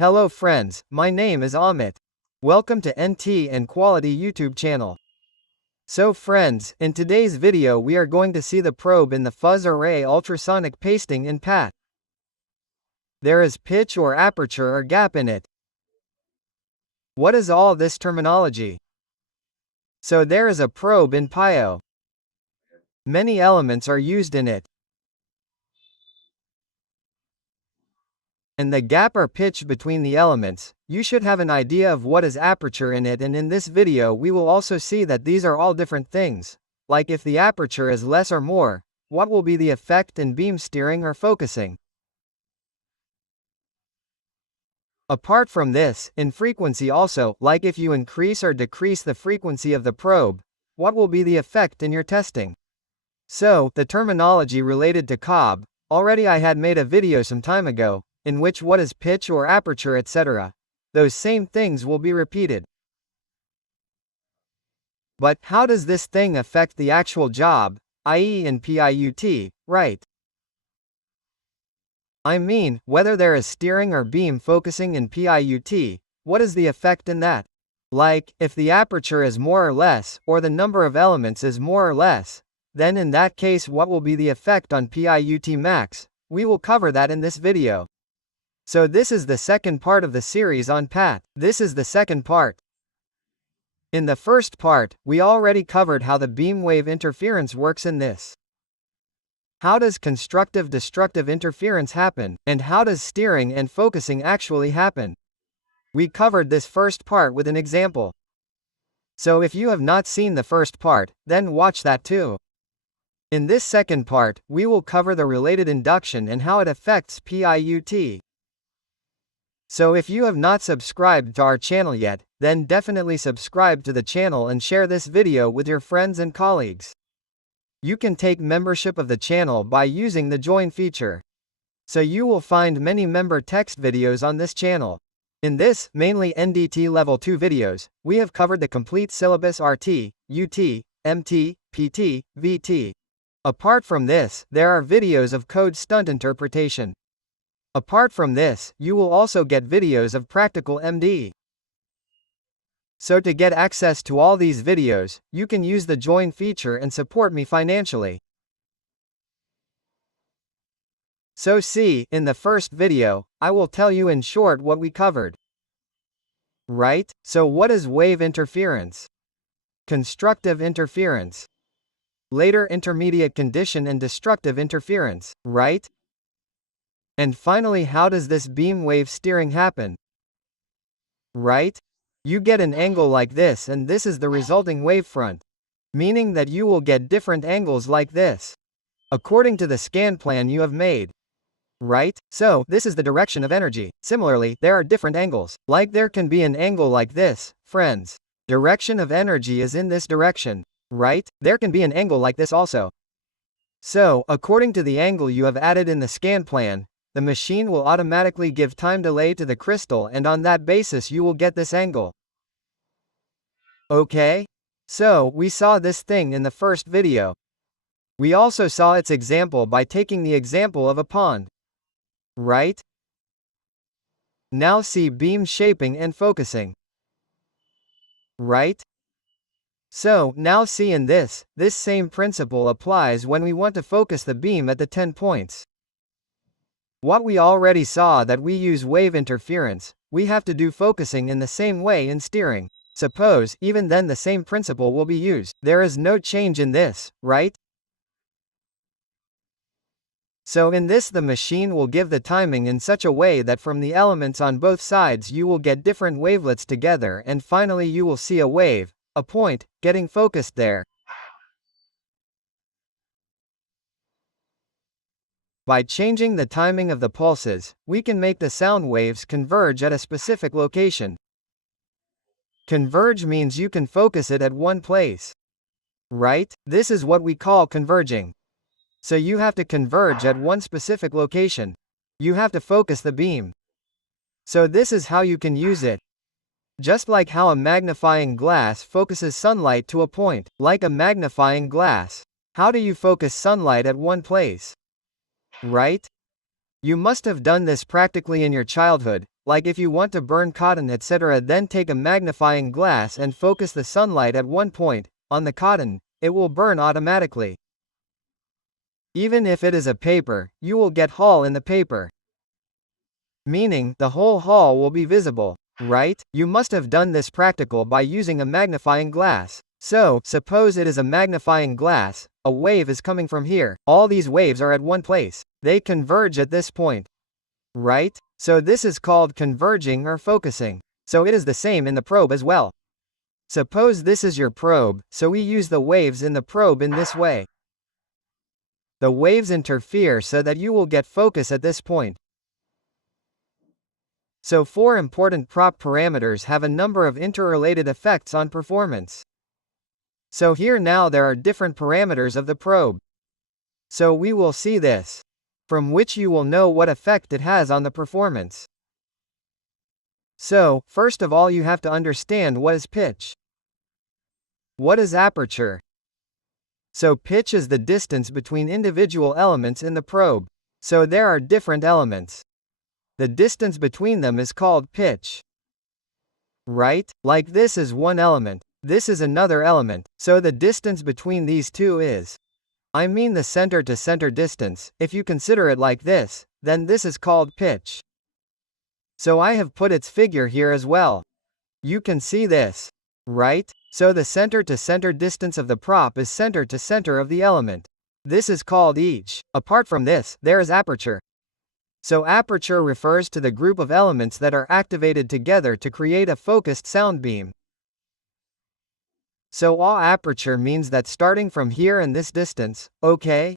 Hello friends, my name is Amit. Welcome to NT and Quality YouTube channel. So friends, in today's video we are going to see the probe in the fuzz array ultrasonic pasting in PAUT. There is pitch or aperture or gap in it. What is all this terminology? So there is a probe in PAUT. Many elements are used in it. And the gap or pitch between the elements, you should have an idea of what is aperture in it, and in this video we will also see that these are all different things. Like if the aperture is less or more, what will be the effect in beam steering or focusing? Apart from this, in frequency also, like if you increase or decrease the frequency of the probe, what will be the effect in your testing? So, the terminology related to COB, already I had made a video some time ago, in which what is pitch or aperture etc. Those same things will be repeated. But, how does this thing affect the actual job, i.e. in PAUT, right? I mean, whether there is steering or beam focusing in PAUT, what is the effect in that? Like, if the aperture is more or less, or the number of elements is more or less, then in that case what will be the effect on PAUT max? We will cover that in this video. So this is the second part of the series on PAUT. This is the second part. In the first part, we already covered how the beam wave interference works in this. How does constructive-destructive interference happen, and how does steering and focusing actually happen? We covered this first part with an example. So if you have not seen the first part, then watch that too. In this second part, we will cover the related induction and how it affects PAUT. So if you have not subscribed to our channel yet, then definitely subscribe to the channel and share this video with your friends and colleagues. You can take membership of the channel by using the join feature. So you will find many member text videos on this channel. In this, mainly NDT Level 2 videos, we have covered the complete syllabus RT, UT, MT, PT, VT. Apart from this, there are videos of code stunt interpretation. Apart from this, you will also get videos of practical MD. So to get access to all these videos, you can use the join feature and support me financially. So see, in the first video, I will tell you in short what we covered. Right? So what is wave interference? Constructive interference. Later intermediate condition and destructive interference, right? And finally, how does this beam wave steering happen? Right? You get an angle like this, and this is the resulting wavefront. Meaning that you will get different angles like this, according to the scan plan you have made. Right? So, this is the direction of energy. Similarly, there are different angles. Like there can be an angle like this, friends. Direction of energy is in this direction. Right? There can be an angle like this also. So, according to the angle you have added in the scan plan, the machine will automatically give time delay to the crystal, and on that basis you will get this angle. Okay? So, we saw this thing in the first video. We also saw its example by taking the example of a pond. Right? Now see beam shaping and focusing. Right? So, now see in this same principle applies when we want to focus the beam at the 10 points. What we already saw that we use wave interference, we have to do focusing in the same way in steering. Suppose, even then the same principle will be used. There is no change in this, right? So in this the machine will give the timing in such a way that from the elements on both sides you will get different wavelets together, and finally you will see a wave, a point, getting focused there. By changing the timing of the pulses, we can make the sound waves converge at a specific location. Converge means you can focus it at one place. Right? This is what we call converging. So you have to converge at one specific location. You have to focus the beam. So this is how you can use it. Just like how a magnifying glass focuses sunlight to a point, like a magnifying glass. How do you focus sunlight at one place? Right? You must have done this practically in your childhood, Like if you want to burn cotton etc., then take a magnifying glass and focus the sunlight at one point, on the cotton, it will burn automatically. Even if it is a paper, you will get hole in the paper. Meaning, the whole hole will be visible, right? You must have done this practical by using a magnifying glass. So, suppose it is a magnifying glass, a wave is coming from here, all these waves are at one place. They converge at this point. Right? So this is called converging or focusing. So it is the same in the probe as well. Suppose this is your probe, so we use the waves in the probe in this way. The waves interfere so that you will get focus at this point. So 4 important prop parameters have a number of interrelated effects on performance. So here now there are different parameters of the probe. So we will see this, from which you will know what effect it has on the performance. So, first of all you have to understand what is pitch. What is aperture? So pitch is the distance between individual elements in the probe. So there are different elements. The distance between them is called pitch. Right? Like this is one element, this is another element, so the distance between these two is, I mean the center to center distance. If you consider it like this, then this is called pitch. So I have put its figure here as well. You can see this, right? So the center to center distance of the prop is center to center of the element. This is called each. Apart from this, there is aperture. So aperture refers to the group of elements that are activated together to create a focused sound beam. So all aperture means that starting from here and this distance, okay?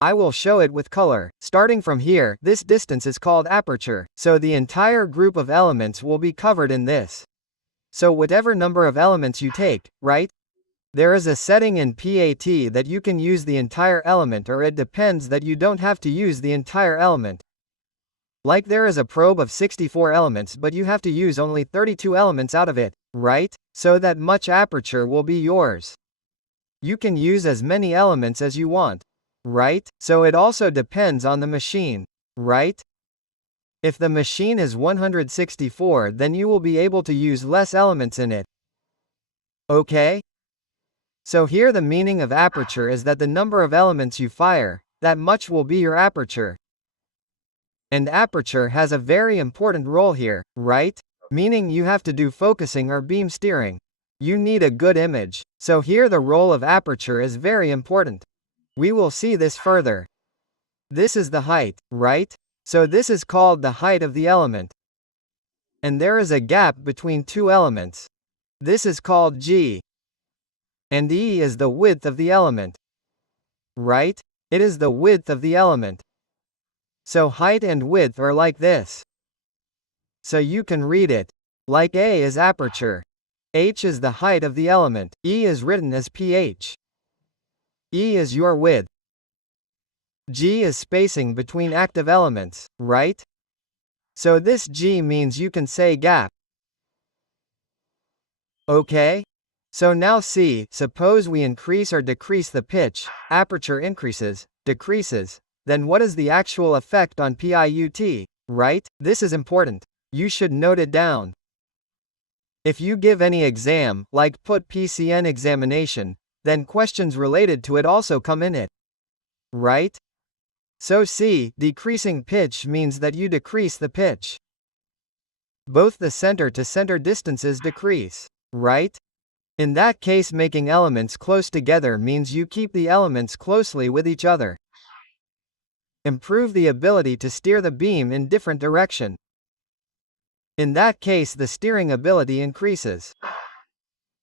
I will show it with color. Starting from here, this distance is called aperture. So the entire group of elements will be covered in this. So whatever number of elements you take, right? There is a setting in PAT that you can use the entire element, or it depends that you don't have to use the entire element. Like there is a probe of 64 elements but you have to use only 32 elements out of it, right? So that much aperture will be yours. You can use as many elements as you want, right? So it also depends on the machine, right? If the machine is 164, then you will be able to use less elements in it. Okay? So here the meaning of aperture is that the number of elements you fire, that much will be your aperture. And aperture has a very important role here, right? Meaning you have to do focusing or beam steering. You need a good image. So here the role of aperture is very important. We will see this further. This is the height, right? So this is called the height of the element. And there is a gap between two elements. This is called G. And E is the width of the element. Right? It is the width of the element. So height and width are like this. So you can read it. Like A is aperture. H is the height of the element. E is written as pH. E is your width. G is spacing between active elements, right? So this G means you can say gap. Okay? So now see, suppose we increase or decrease the pitch, aperture increases, decreases, then what is the actual effect on PAUT, right? This is important. You should note it down. If you give any exam, like PUT PCN examination, then questions related to it also come in it. Right? So see, decreasing pitch means that you decrease the pitch. Both the center to center distances decrease, right? In that case, making elements close together means you keep the elements closely with each other. Improve the ability to steer the beam in different direction. In that case, the steering ability increases.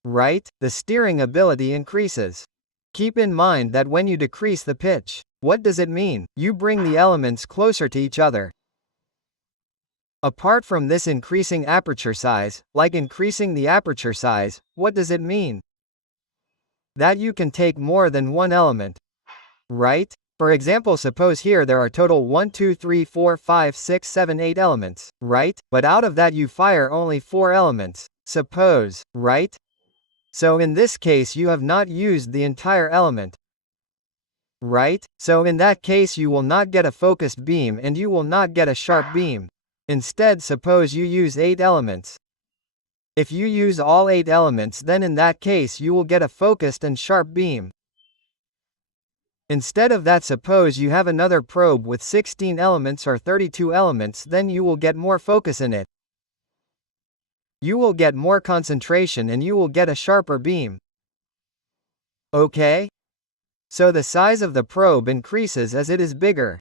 Right? The steering ability increases. Keep in mind that when you decrease the pitch, what does it mean? You bring the elements closer to each other. Apart from this increasing aperture size, like increasing the aperture size, what does it mean? That you can take more than one element. Right? For example, suppose here there are total 1, 2, 3, 4, 5, 6, 7, 8 elements, right? But out of that you fire only 4 elements. Suppose, right? So in this case you have not used the entire element. Right? So in that case you will not get a focused beam and you will not get a sharp beam. Instead, suppose you use 8 elements. If you use all 8 elements, then in that case you will get a focused and sharp beam. Instead of that, suppose you have another probe with 16 elements or 32 elements, then you will get more focus in it. You will get more concentration and you will get a sharper beam. Okay? So the size of the probe increases as it is bigger.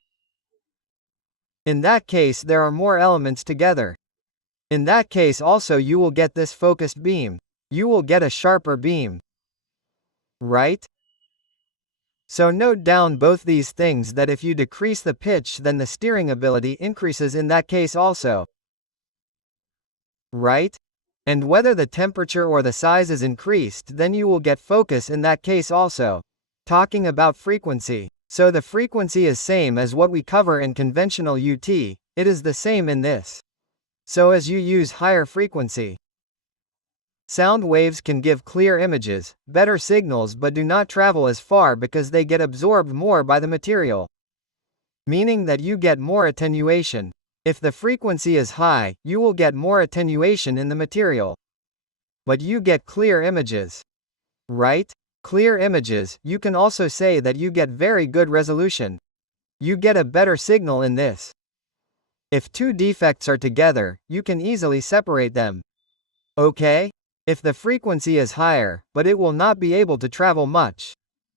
In that case, there are more elements together. In that case also you will get this focused beam. You will get a sharper beam. Right? So note down both these things, that if you decrease the pitch then the steering ability increases in that case also. Right? And whether the temperature or the size is increased, then you will get focus in that case also. Talking about frequency. So the frequency is same as what we cover in conventional UT, it is the same in this. So as you use higher frequency, sound waves can give clear images, better signals, but do not travel as far because they get absorbed more by the material. Meaning that you get more attenuation. If the frequency is high, you will get more attenuation in the material. But you get clear images. Right? Clear images, you can also say that you get very good resolution. You get a better signal in this. If two defects are together, you can easily separate them. Okay? If the frequency is higher, but it will not be able to travel much.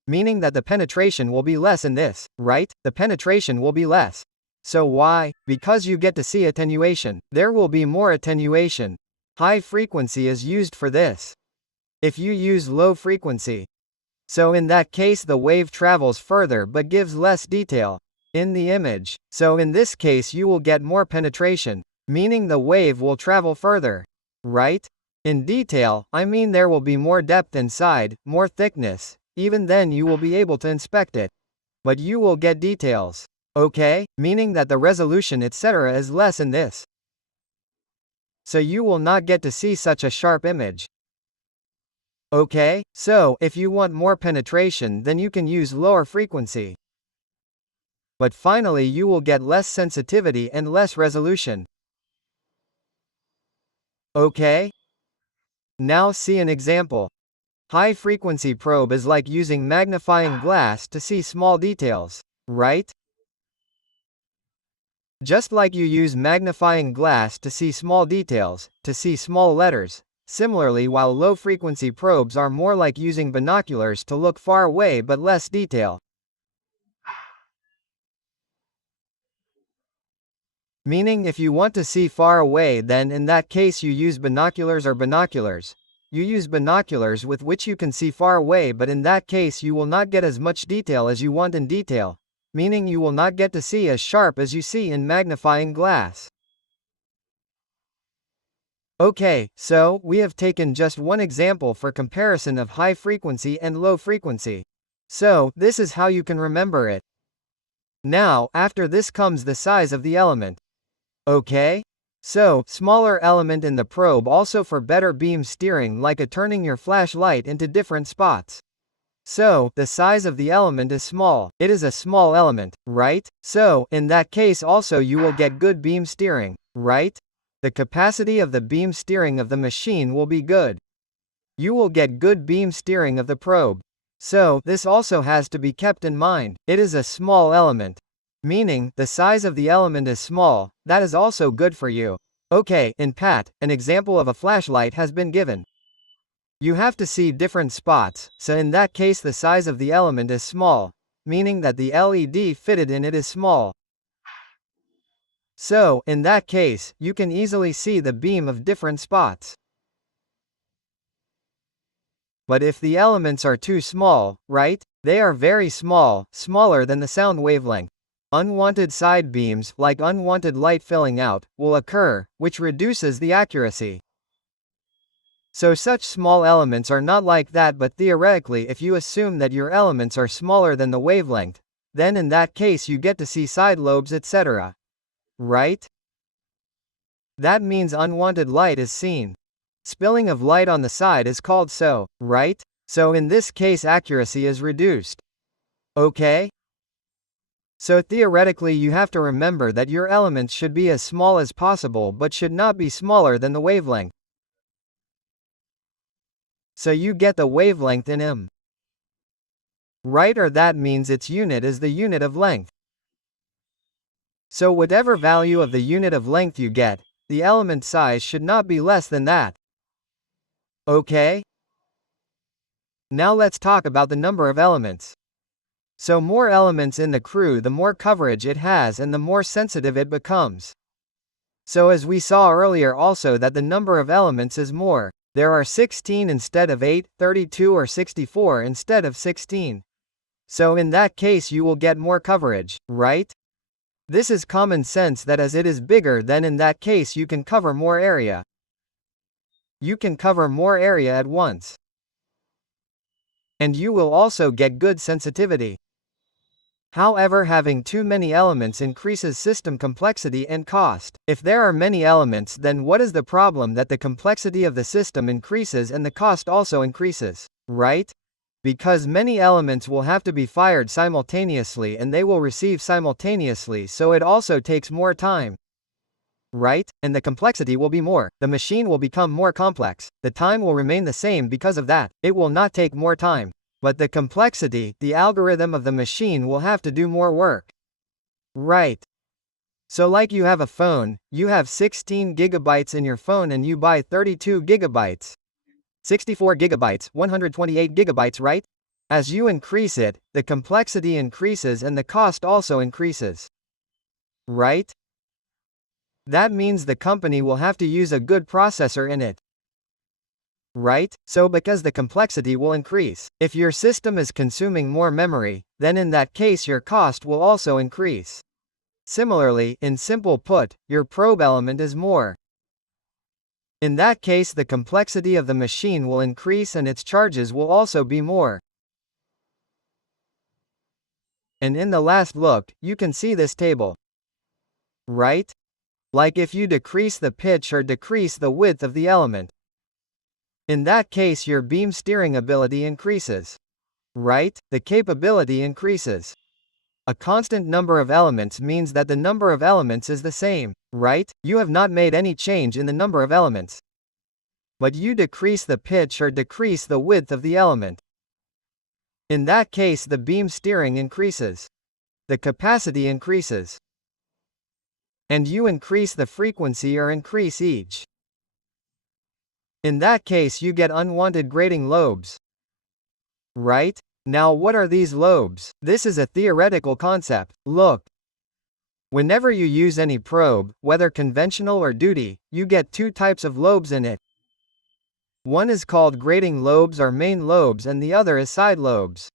Meaning that the penetration will be less in this, right? The penetration will be less. So why? Because you get to see attenuation. There will be more attenuation. High frequency is used for this. If you use low frequency, so in that case the wave travels further but gives less detail in the image. So in this case you will get more penetration, meaning the wave will travel further. Right? In detail, I mean there will be more depth inside, more thickness, even then you will be able to inspect it. But you will get details. Okay? Meaning that the resolution etc. is less in this. So you will not get to see such a sharp image. Okay? So, if you want more penetration then you can use lower frequency. But finally you will get less sensitivity and less resolution. Okay? Now see an example. High-frequency probe is like using magnifying glass to see small details, right? Just like you use magnifying glass to see small details, to see small letters. Similarly, while low-frequency probes are more like using binoculars to look far away but less detail. Meaning if you want to see far away then in that case you use binoculars or binoculars. You use binoculars with which you can see far away, but in that case you will not get as much detail as you want in detail. Meaning you will not get to see as sharp as you see in magnifying glass. Okay, so we have taken just one example for comparison of high frequency and low frequency. So, this is how you can remember it. Now, after this comes the size of the element. Okay? So, smaller element in the probe also for better beam steering, like turning your flashlight into different spots. So, the size of the element is small. It is a small element, right? So, in that case also you will get good beam steering, right? The capacity of the beam steering of the machine will be good. You will get good beam steering of the probe. So, this also has to be kept in mind. It is a small element. Meaning, the size of the element is small, that is also good for you. Okay, in PAT, an example of a flashlight has been given. You have to see different spots, so in that case the size of the element is small, meaning that the LED fitted in it is small. So, in that case, you can easily see the beam of different spots. But if the elements are too small, right? They are very small, smaller than the sound wavelength. Unwanted side beams, like unwanted light filling out, will occur, which reduces the accuracy. So such small elements are not like that, but theoretically if you assume that your elements are smaller than the wavelength, then in that case you get to see side lobes etc. Right? That means unwanted light is seen. Spilling of light on the side is called so, right? So in this case accuracy is reduced. Okay? So theoretically you have to remember that your elements should be as small as possible but should not be smaller than the wavelength. So you get the wavelength in m. Right, or that means its unit is the unit of length. So whatever value of the unit of length you get, the element size should not be less than that. Okay? Now let's talk about the number of elements. So more elements in the crew, the more coverage it has and the more sensitive it becomes. So as we saw earlier also that the number of elements is more. There are 16 instead of 8, 32 or 64 instead of 16. So in that case you will get more coverage, right? This is common sense that as it is bigger, then in that case you can cover more area. You can cover more area at once. And you will also get good sensitivity. However, having too many elements increases system complexity and cost. If there are many elements, then what is the problem? That the complexity of the system increases and the cost also increases, right? Because many elements will have to be fired simultaneously and they will receive simultaneously, so it also takes more time. Right? And the complexity will be more. The machine will become more complex. The time will remain the same because of that. It will not take more time. But the complexity, the algorithm of the machine will have to do more work. Right. So like you have a phone, you have 16 gigabytes in your phone and you buy 32 gigabytes. 64 gigabytes, 128 gigabytes, right? As you increase it, the complexity increases and the cost also increases. Right? That means the company will have to use a good processor in it. Right? So because the complexity will increase, if your system is consuming more memory, then in that case your cost will also increase. Similarly, in simple put, your probe element is more. In that case the complexity of the machine will increase and its charges will also be more. And in the last look, you can see this table. Right? Like if you decrease the pitch or decrease the width of the element. In that case your beam steering ability increases. Right? The capability increases. A constant number of elements means that the number of elements is the same, right? You have not made any change in the number of elements. But you decrease the pitch or decrease the width of the element. In that case the beam steering increases. The capacity increases. And you increase the frequency or increase each. In that case you get unwanted grating lobes. Right? Now what are these lobes? This is a theoretical concept. Look. Whenever you use any probe, whether conventional or duty, you get two types of lobes in it. One is called grating lobes or main lobes and the other is side lobes.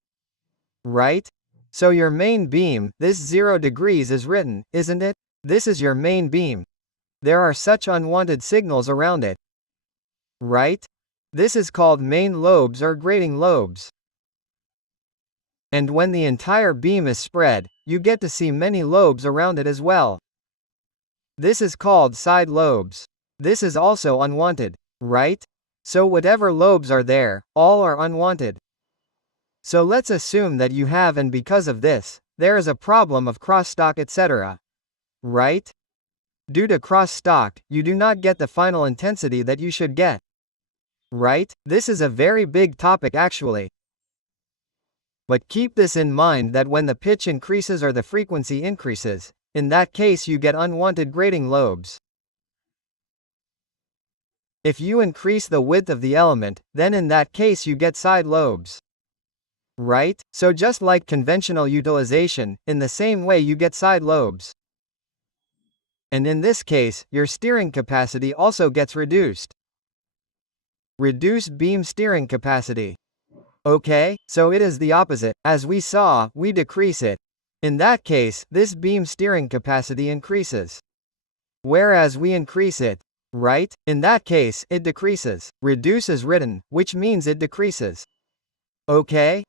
Right? So your main beam, this 0 degrees is written, isn't it? This is your main beam. There are such unwanted signals around it. Right? This is called main lobes or grating lobes. And when the entire beam is spread, you get to see many lobes around it as well. This is called side lobes. This is also unwanted, right? So whatever lobes are there, all are unwanted. So let's assume that you have, and because of this, there is a problem of crosstalk, etc. Right? Due to crosstalk, you do not get the final intensity that you should get. Right? This is a very big topic actually. But keep this in mind that when the pitch increases or the frequency increases, in that case you get unwanted grating lobes. If you increase the width of the element, then in that case you get side lobes. Right? So just like conventional utilization, in the same way you get side lobes. And in this case, your steering capacity also gets reduced. Reduced beam steering capacity. Okay, so it is the opposite. As we saw, we decrease it. In that case, this beam steering capacity increases. Whereas we increase it. Right? In that case, it decreases. Reduce is written, which means it decreases. Okay?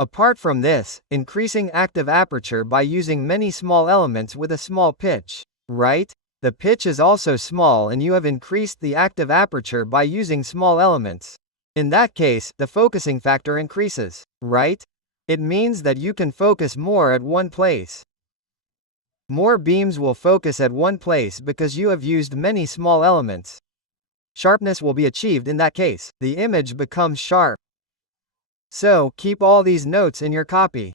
Apart from this, increasing active aperture by using many small elements with a small pitch. Right? The pitch is also small and you have increased the active aperture by using small elements. In that case, the focusing factor increases, right? It means that you can focus more at one place. More beams will focus at one place because you have used many small elements. Sharpness will be achieved in that case. The image becomes sharp. So, keep all these notes in your copy.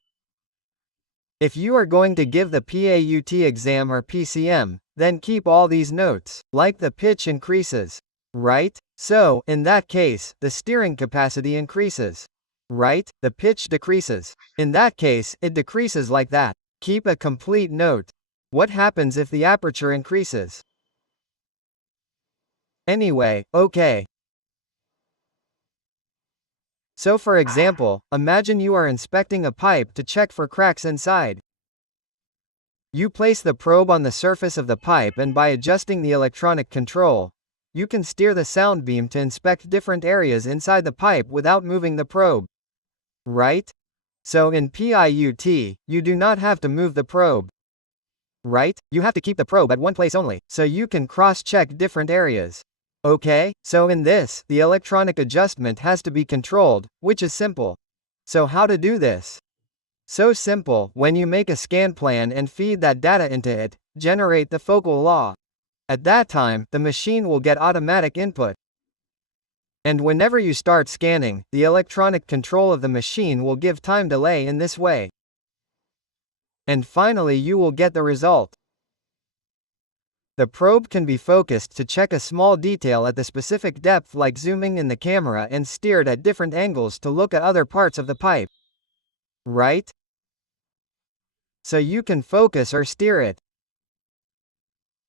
If you are going to give the PAUT exam or PCM, then keep all these notes, like the pitch increases. Right? So, in that case, the steering capacity increases. Right? The pitch decreases. In that case, it decreases like that. Keep a complete note. What happens if the aperture increases? Anyway, okay. So for example, imagine you are inspecting a pipe to check for cracks inside. You place the probe on the surface of the pipe and by adjusting the electronic control, you can steer the sound beam to inspect different areas inside the pipe without moving the probe. Right? So in PIUT, you do not have to move the probe. Right? You have to keep the probe at one place only, so you can cross-check different areas. Okay, so in this, the electronic adjustment has to be controlled, which is simple. So how to do this? So simple, when you make a scan plan and feed that data into it, generate the focal law. At that time, the machine will get automatic input. And whenever you start scanning, the electronic control of the machine will give time delay in this way. And finally you will get the result. The probe can be focused to check a small detail at the specific depth, like zooming in the camera, and steered at different angles to look at other parts of the pipe. Right? So you can focus or steer it.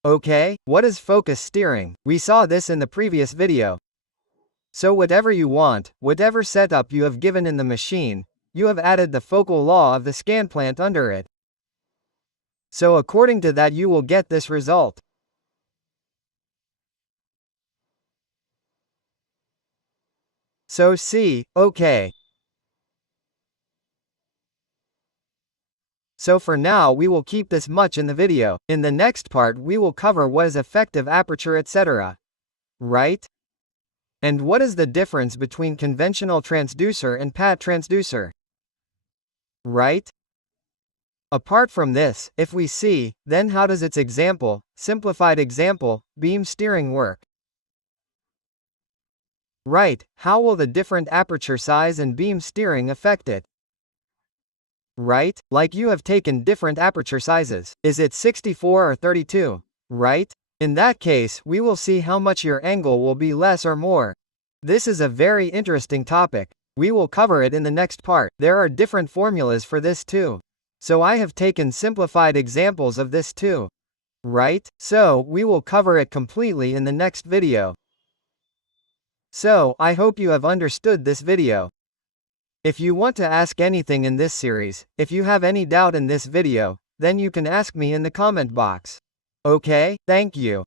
Okay, what is focus steering? We saw this in the previous video. So whatever you want, whatever setup you have given in the machine, you have added the focal law of the scan plant under it. So according to that you will get this result. So see, okay. So for now we will keep this much in the video. In the next part we will cover what is effective aperture, etc. Right? And what is the difference between conventional transducer and PAUT transducer? Right? Apart from this, if we see, then how does its example, simplified example, beam steering work? Right, how will the different aperture size and beam steering affect it? Right, like you have taken different aperture sizes. Is it 64 or 32? Right? In that case, we will see how much your angle will be less or more. This is a very interesting topic. We will cover it in the next part. There are different formulas for this too. So I have taken simplified examples of this too. Right? So, we will cover it completely in the next video. So, I hope you have understood this video. If you want to ask anything in this series, if you have any doubt in this video, then you can ask me in the comment box. Okay, thank you.